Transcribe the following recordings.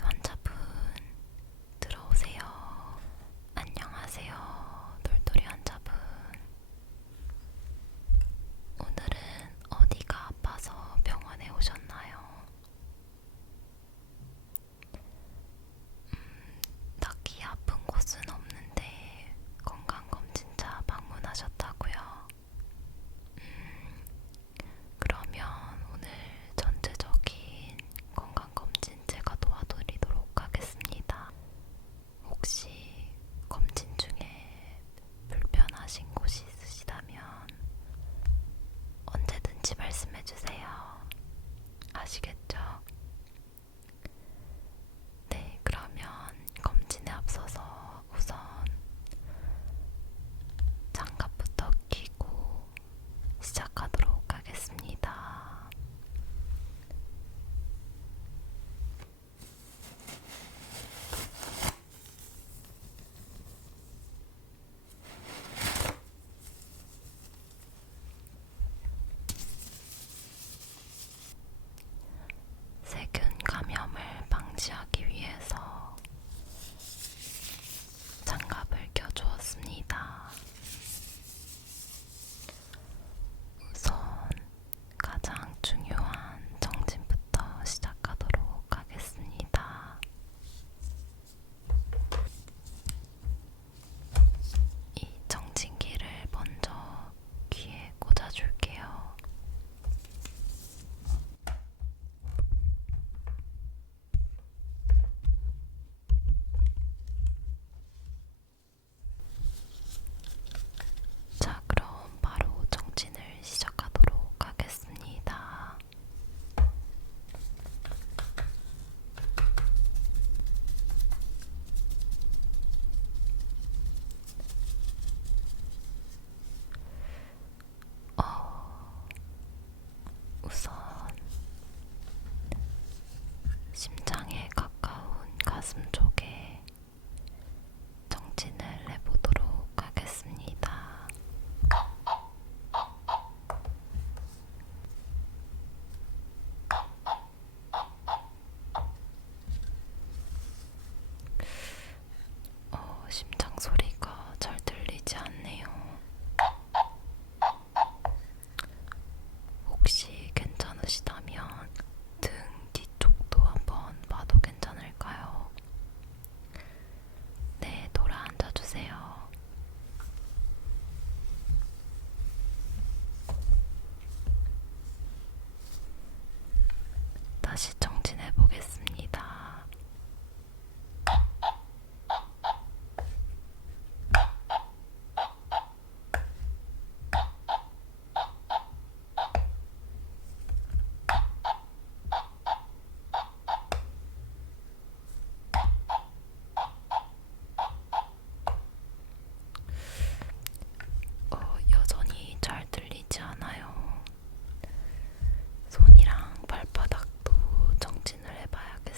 환자분 들어오세요. 안녕하세요. 돌돌이 환자분. 오늘은 어디가 아파서 병원에 오셨나요? 딱히 아픈 곳은 없는데 건강검진차 방문하셨다고요? 그러면 오늘 전체적인 건강검진 제가 도와드리도록 하겠습니다. 혹시 검진 중에 불편하신 곳이 있으시다면 언제든지 말씀해주세요. 아시겠죠? 네, 그러면 검진에 앞서서 우선 장갑부터 끼고 시작하도록 하겠습니다. 세균 감염을 방지하기 위해서 장갑을 껴주었습니다. 우선 가장 중요한 정진부터 시작하도록 하겠습니다. 이 정진기를 먼저 귀에 꽂아줄게요. 자, 그럼 바로 정진을 시작하도록 하겠습니다. 우선 심장에 가까운 가슴 쪽에 정진을 해보도록 하겠습니다. 심장 소리가 잘 들리지 않네요. 혹시 괜찮으시다면 등 뒤쪽도 한번 봐도 괜찮을까요? 네, 돌아 앉아주세요. 다시 정진해 보겠습니다. 여전히 잘 들리지 않아요. 손이랑 발바닥도 정진을 해봐야겠어요.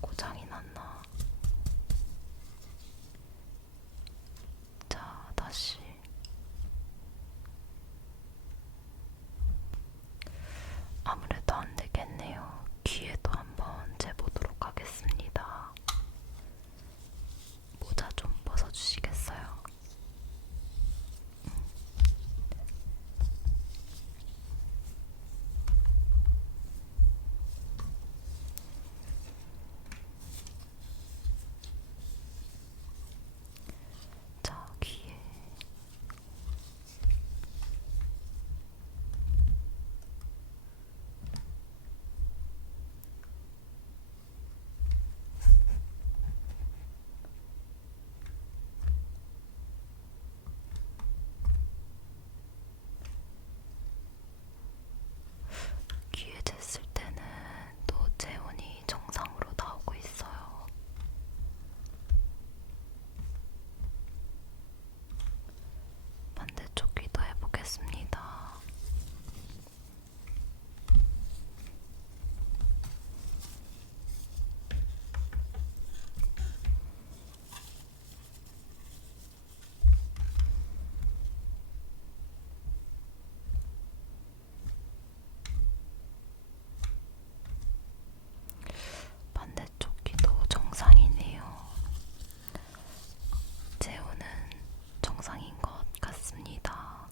고장이 났나? 자, 다시. 아무래도 안 되겠네요. 귀에도 한번 재보도록 하겠습니다. 모자 좀 벗어주시겠어요? 자, 귀에. 귀에 쟀을 때는 또 체온이 정상으로 나오고 있어요. 반대쪽 귀도 해보겠습니다. 반대쪽 귀도 정상이네요. 체온은 정상인 것 같습니다.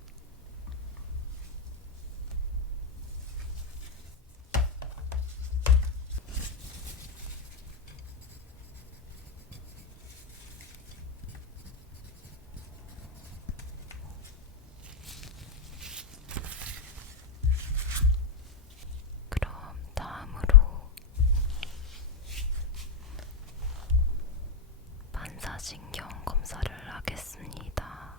그럼 다음으로 반사신경 검사를 하겠습니다.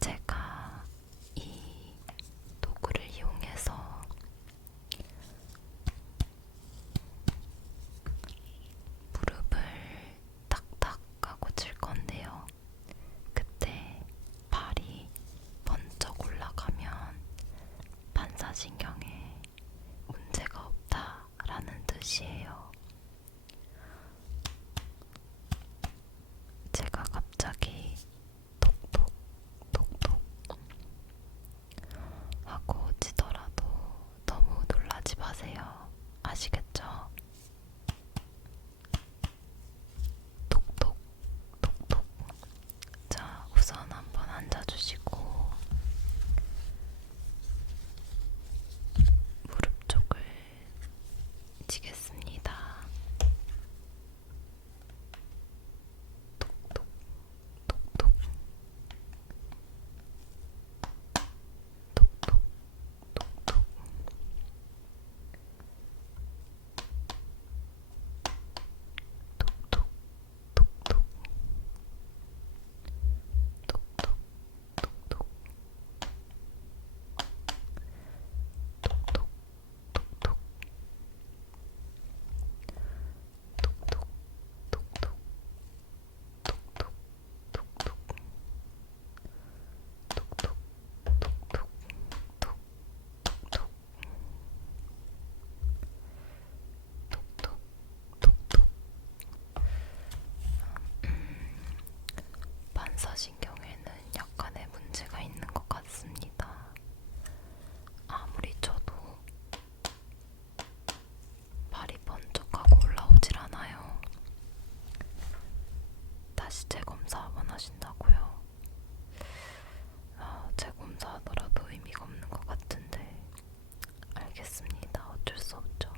제가 이 도구를 이용해서 무릎을 탁탁 하고 칠 건데요. 그때 발이 번쩍 올라가면 반사신경에 문제가 없다라는 뜻이에요. 제가 갑자기 톡톡 톡톡 하고 치더라도 너무 놀라지 마세요. 아시겠죠? 톡톡 톡톡. 자, 우선 한번 앉아주시고 무릎 쪽을 치겠습니다. 톡톡 톡톡 톡톡 톡톡. 톡톡 톡톡 톡톡 톡톡 톡톡 톡톡 톡톡 톡톡 톡톡 톡톡 톡톡 톡톡 톡톡 톡톡. 반사신경에는 약간의 문제가 있는 것 같습니다. 아무리 쳐도 발이 번쩍하고 올라오질 않아요. 다시 재검사 원하신다고요? 재검사하더라도 의미가 없는 것 같은데 알겠습니다. 어쩔 수 없죠.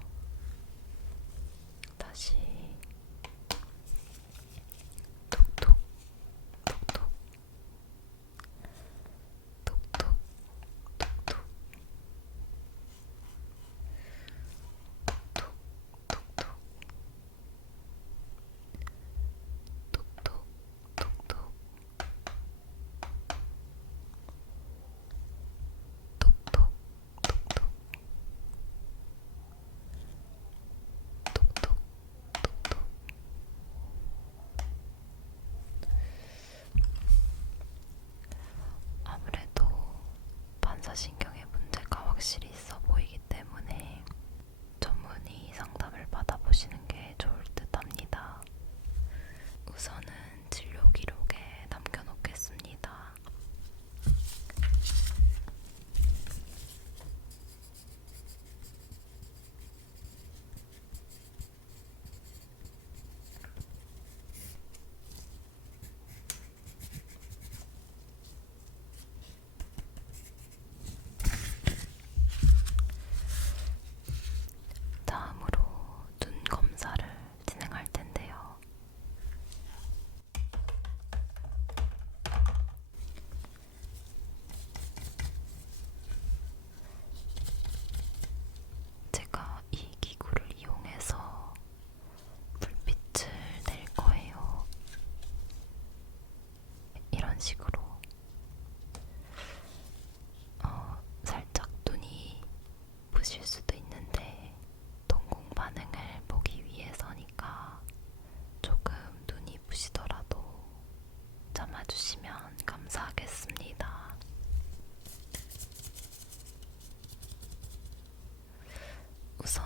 다시 톡톡 톡톡 톡톡 톡톡 톡톡 톡톡 톡톡 톡톡 톡톡 톡톡 톡톡 톡톡. 아무래도 반사신경에 확실히 있어 보이기 때문에 전문의 상담을 받아보시는 게 좋을 듯 합니다. 우선은 진료 기록에 남겨놓겠습니다. 다음으로 눈 검사를 진행할 텐데요. 제가 이 기구를 이용해서 불빛을 낼 거예요. 이런 식으로 살짝 눈이 부실 수도 있는데 동공 반응을 보기 위해서니까 조금 눈이 부시더라도 참아주시면 감사하겠습니다. 우선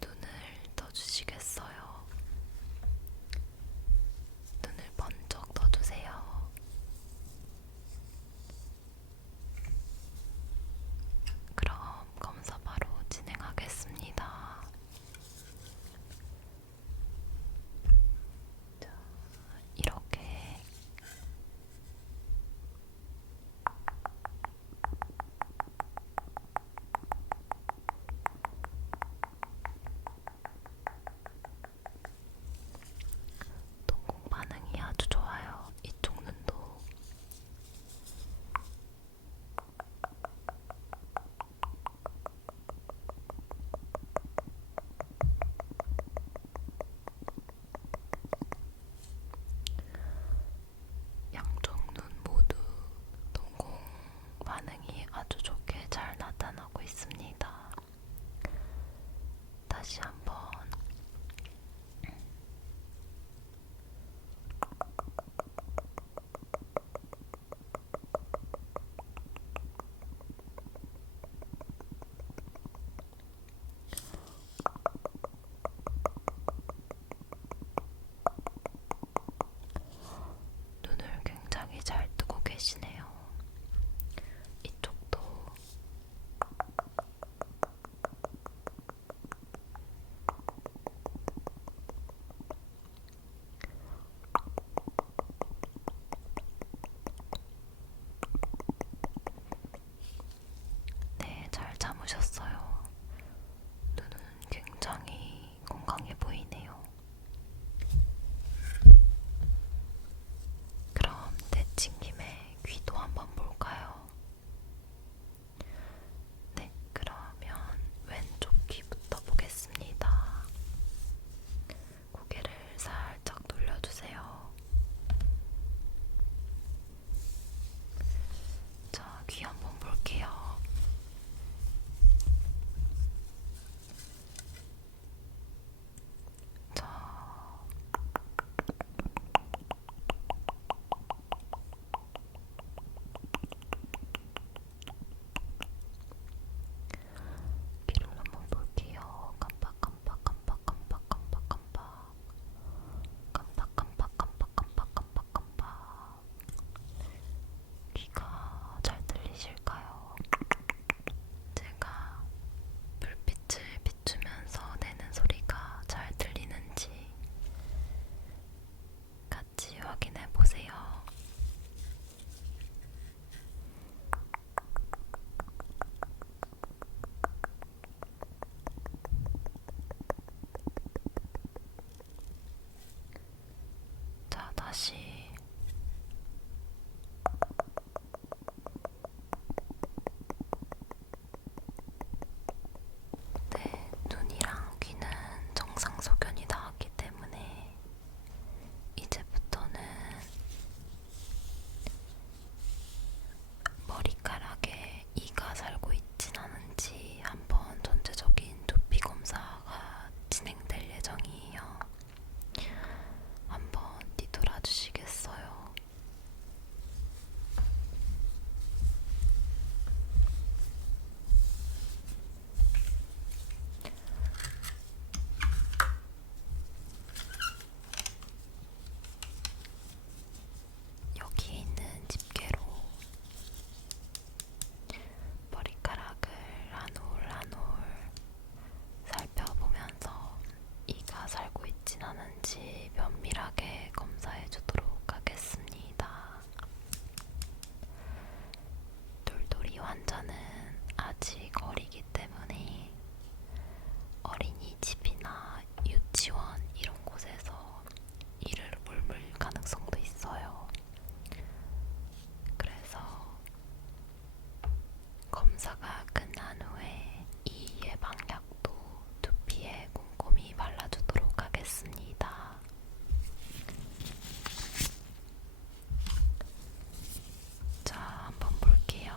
눈을 떠주시겠어요? 눈을 번쩍 떠주세요. 그럼 검사 바로 진행하겠습니다. 자, 이렇게 동공 반응이 아주 좋아요. 이쪽 눈도 양쪽 눈 모두 동공 반응이 아주 좋게 잘 나타나고 있습니다. 다시 한번 눈을 굉장히 잘 뜨고 계시네요. 이쪽도 네, 잘 참으셨어요. 눈은 굉장히 건강해 보이네요. 그럼 내친 김에 귀도 한번 볼까요? 네, 그러면 왼쪽 귀부터 보겠습니다. 고개를 살짝 돌려주세요. 자, 귀 한번 볼게요. 자, 귀를 한번 볼게요. 깜빡깜빡깜빡깜빡깜빡깜빡 깜빡깜빡깜빡깜빡깜빡깜빡 귀가 잘 들리실까요? 아직 어리기 때문에 어린이집이나 유치원 이런 곳에서 이를 물물 가능성도 있어요. 그래서 검사가 끝난 후에 이 예방약도 두피에 꼼꼼히 발라주도록 하겠습니다. 자, 한번 볼게요.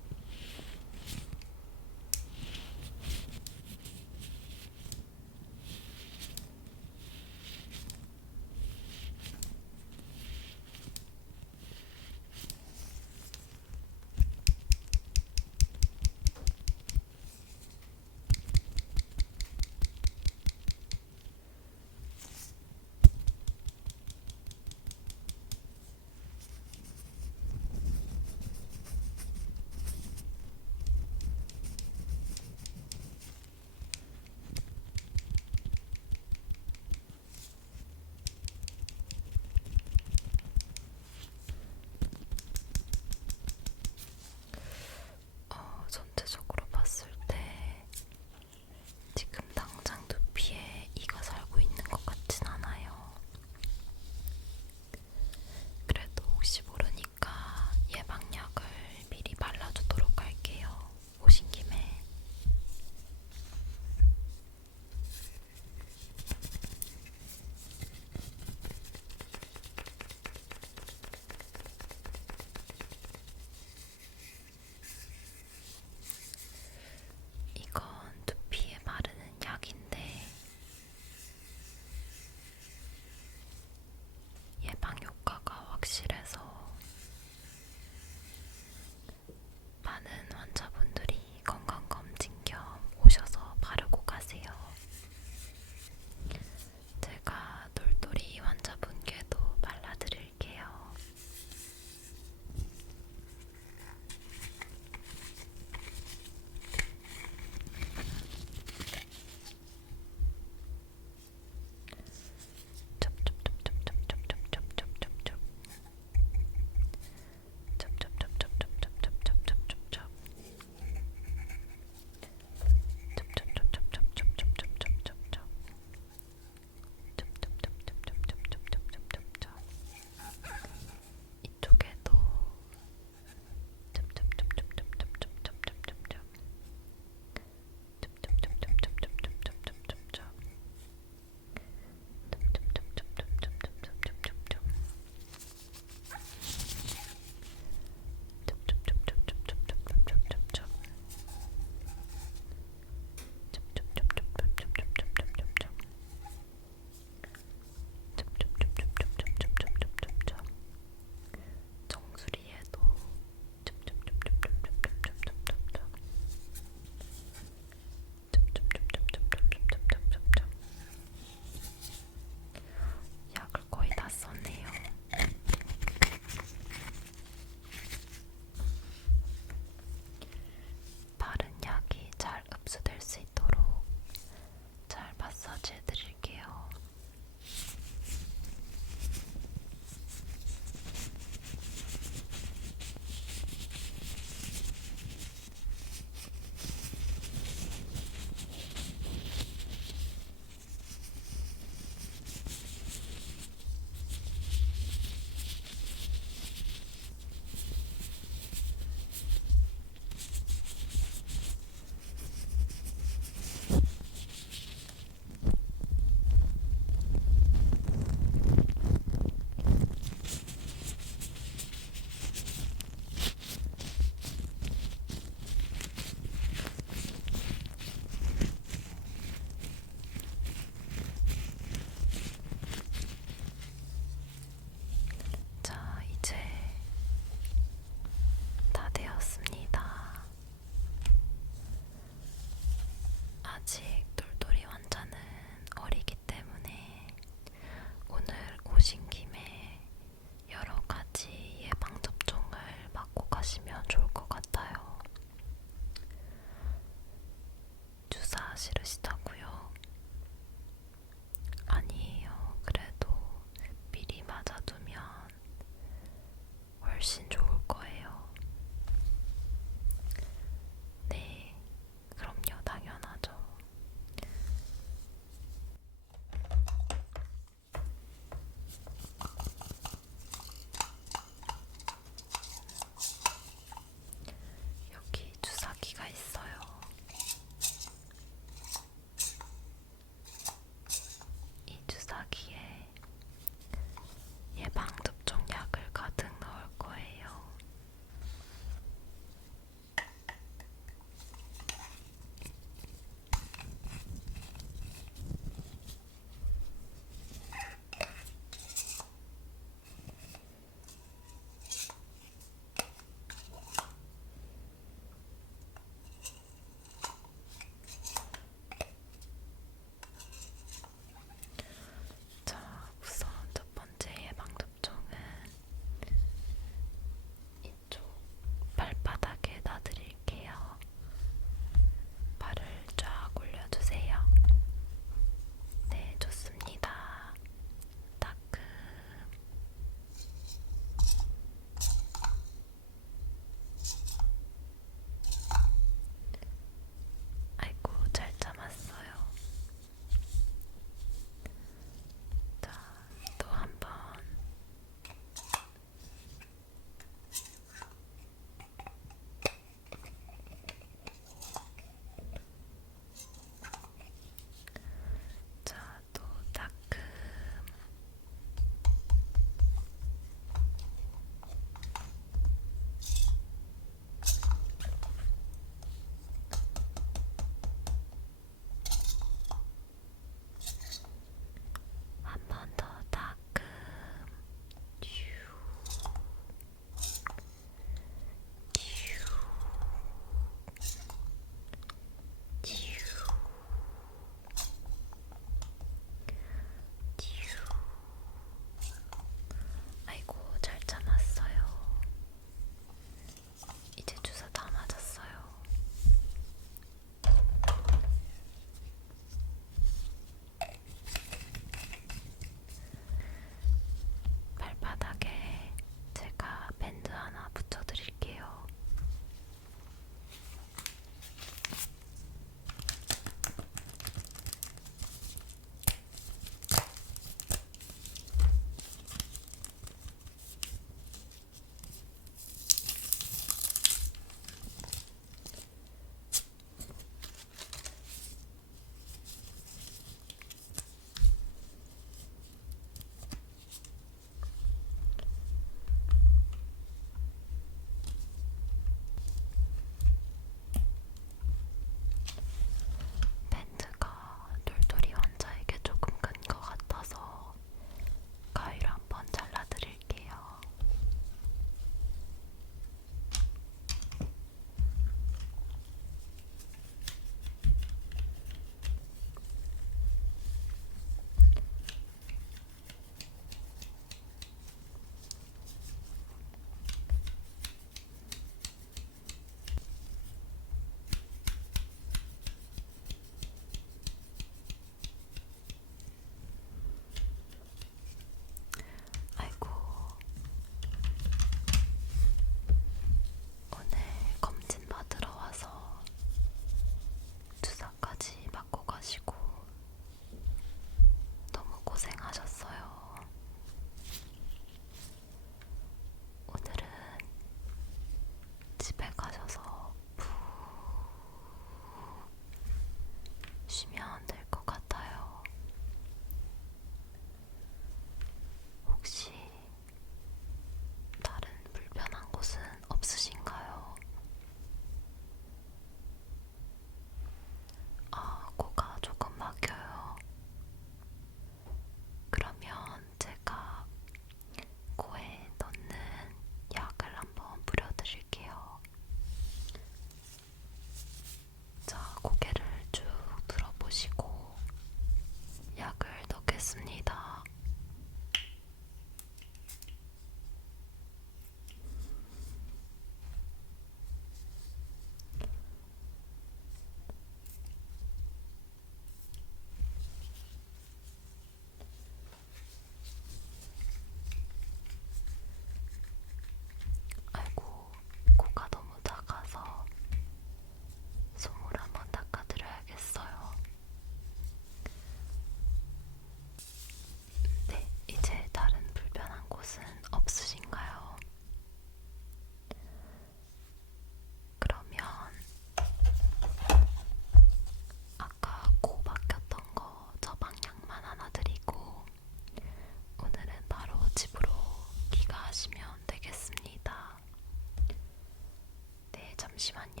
잠시만요.